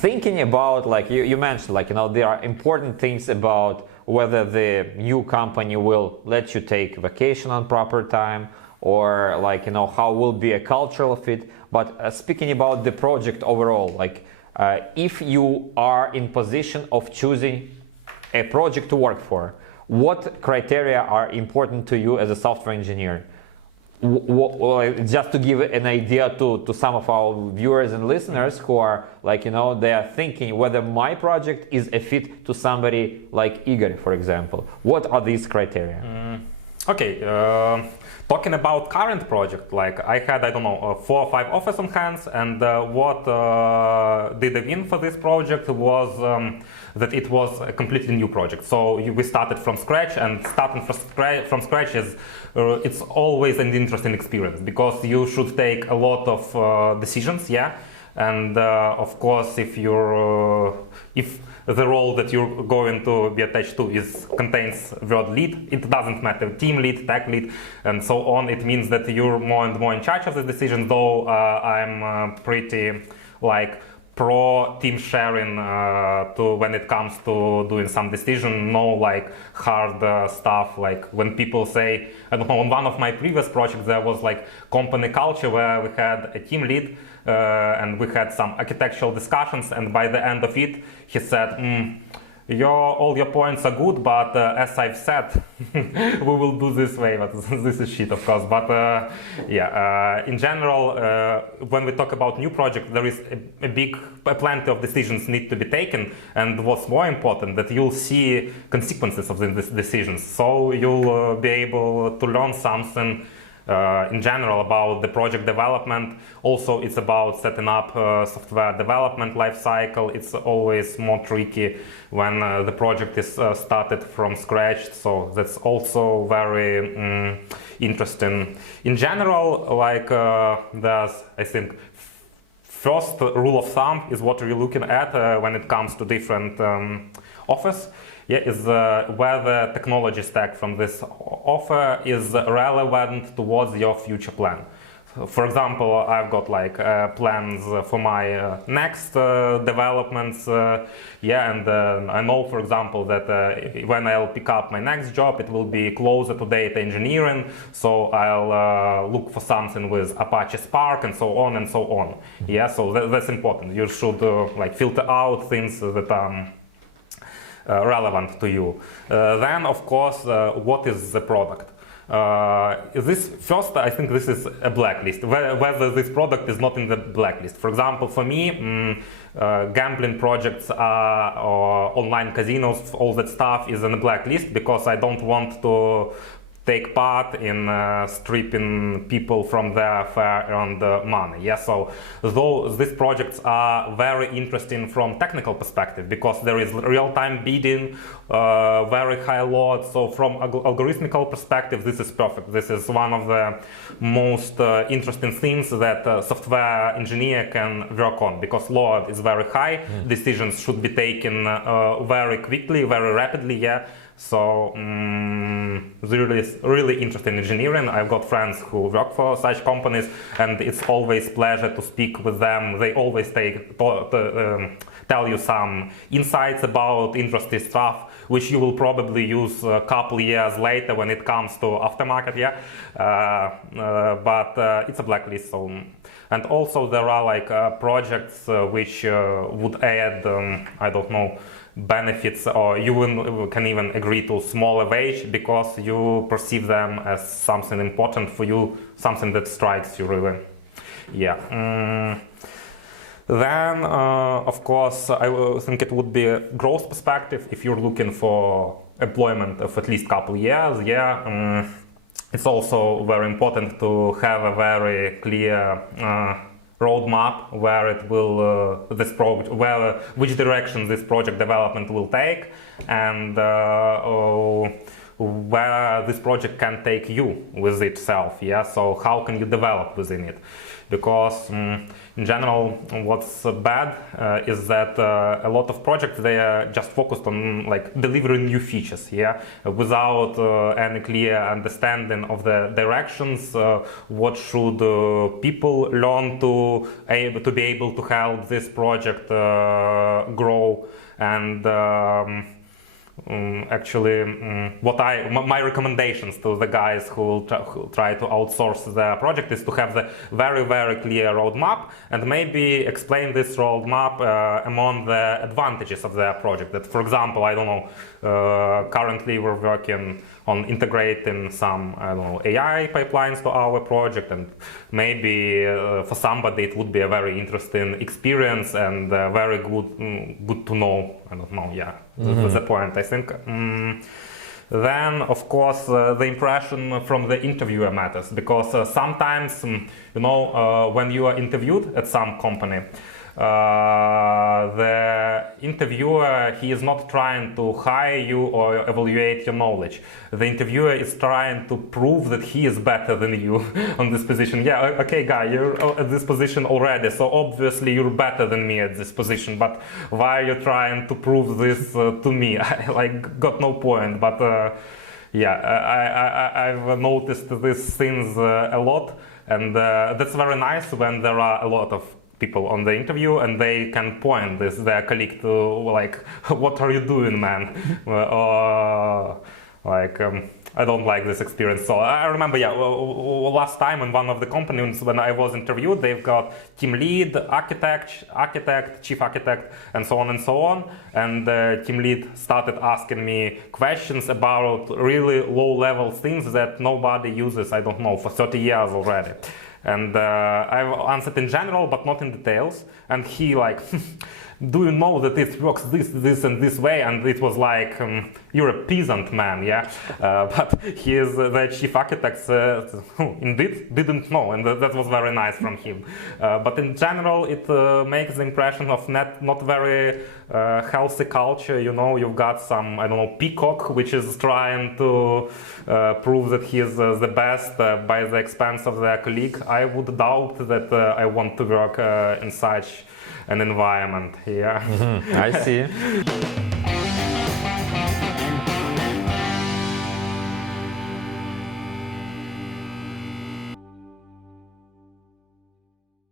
thinking about, like you mentioned, like, there are important things about whether the new company will let you take vacation on proper time, or like, how will be a cultural fit. But speaking about the project overall, like if you are in position of choosing a project to work for, what criteria are important to you as a software engineer? Just to give an idea to some of our viewers and listeners who are like, they are thinking whether my project is a fit to somebody like Igor, for example. What are these criteria? Okay, talking about current project, like I had, I don't know, 4 or 5 offers on hands, and what did I win for this project was that it was a completely new project. So we started from scratch, and starting from scratch is it's always an interesting experience, because you should take a lot of decisions, yeah. And of course, if the role that you're going to be attached to contains word lead, it doesn't matter, team lead, tech lead, and so on. It means that you're more and more in charge of the decisions, though I'm pretty like pro team sharing when it comes to doing some decision, no like hard stuff. Like when people say, I don't know, on one of my previous projects there was like company culture where we had a team lead and we had some architectural discussions, and by the end of it he said, all your points are good, but as I've said, we will do this way. But this is shit, of course. But in general, when we talk about new project, there is plenty of decisions need to be taken. And what's more important, that you'll see consequences of these decisions. So you'll be able to learn something in general about the project development. Also, it's about setting up software development lifecycle. It's always more tricky when the project is started from scratch. So that's also very interesting. In general, like there's, I think, first rule of thumb is what we're looking at when it comes to different offers. Is where the technology stack from this offer is relevant towards your future plan. For example, I've got like plans for my next developments, and I know, for example, that when I'll pick up my next job, it will be closer to data engineering, so I'll look for something with Apache Spark and so on and so on. Yeah, so that's important. You should like filter out things that are relevant to you. Then, of course, what is the product? First, I think this is a blacklist, whether this product is not in the blacklist. For example, for me, gambling projects or online casinos, all that stuff is in the blacklist, because I don't want to take part in stripping people from their fair-earned money. Yeah, so though these projects are very interesting from technical perspective, because there is real-time bidding, very high load. So from algorithmical perspective, this is perfect. This is one of the most interesting things that software engineer can work on, because load is very high. Decisions should be taken very quickly, very rapidly. Yeah. So really interesting engineering. I've got friends who work for such companies, and it's always pleasure to speak with them. They always tell you some insights about interesting stuff, which you will probably use a couple years later when it comes to aftermarket. Yeah, but it's a blacklist. So, and also there are like projects which would add, I don't know, benefits, or you can even agree to smaller wage because you perceive them as something important for you, something that strikes you really. Yeah. Then, of course, I think it would be a growth perspective if you're looking for employment of at least a couple years. Yeah. It's also very important to have a very clear roadmap where it will which direction this project development will take, and where this project can take you with itself. Yeah, so how can you develop within it? Because in general, what's bad is that a lot of projects, they are just focused on like delivering new features, yeah, without any clear understanding of the directions. What should people learn to be able to help this project grow, and my recommendations to the guys who try to outsource the project is to have the very, very clear roadmap, and maybe explain this roadmap among the advantages of the project. That, for example, I don't know, currently we're working on integrating some, I don't know, AI pipelines to our project, and maybe for somebody it would be a very interesting experience and very good to know. I don't know, yeah, that's the point, I think. Then, of course, the impression from the interviewer matters, because sometimes, when you are interviewed at some company, the interviewer, he is not trying to hire you or evaluate your knowledge. The interviewer is trying to prove that he is better than you on this position. Yeah, okay, guy, you're at this position already, so obviously you're better than me at this position, but why are you trying to prove this to me? I got no point, but I've noticed these things a lot, and that's very nice when there are a lot of people on the interview and they can point their colleague to like, what are you doing, man? I don't like this experience. So I remember, last time in one of the companies when I was interviewed, they've got team lead, architect, chief architect, and so on and so on. And the team lead started asking me questions about really low-level things that nobody uses, I don't know, for 30 years already. And I've answered in general, but not in details. And he like, do you know that it works this and this way? And it was like, you're a peasant, man, yeah? But he is the chief architect, indeed, didn't know. And that was very nice from him. But in general, it makes the impression of not very healthy culture. You've got some, I don't know, peacock, which is trying to prove that he is the best by the expense of their colleague. I would doubt that I want to work in such an environment here. I see.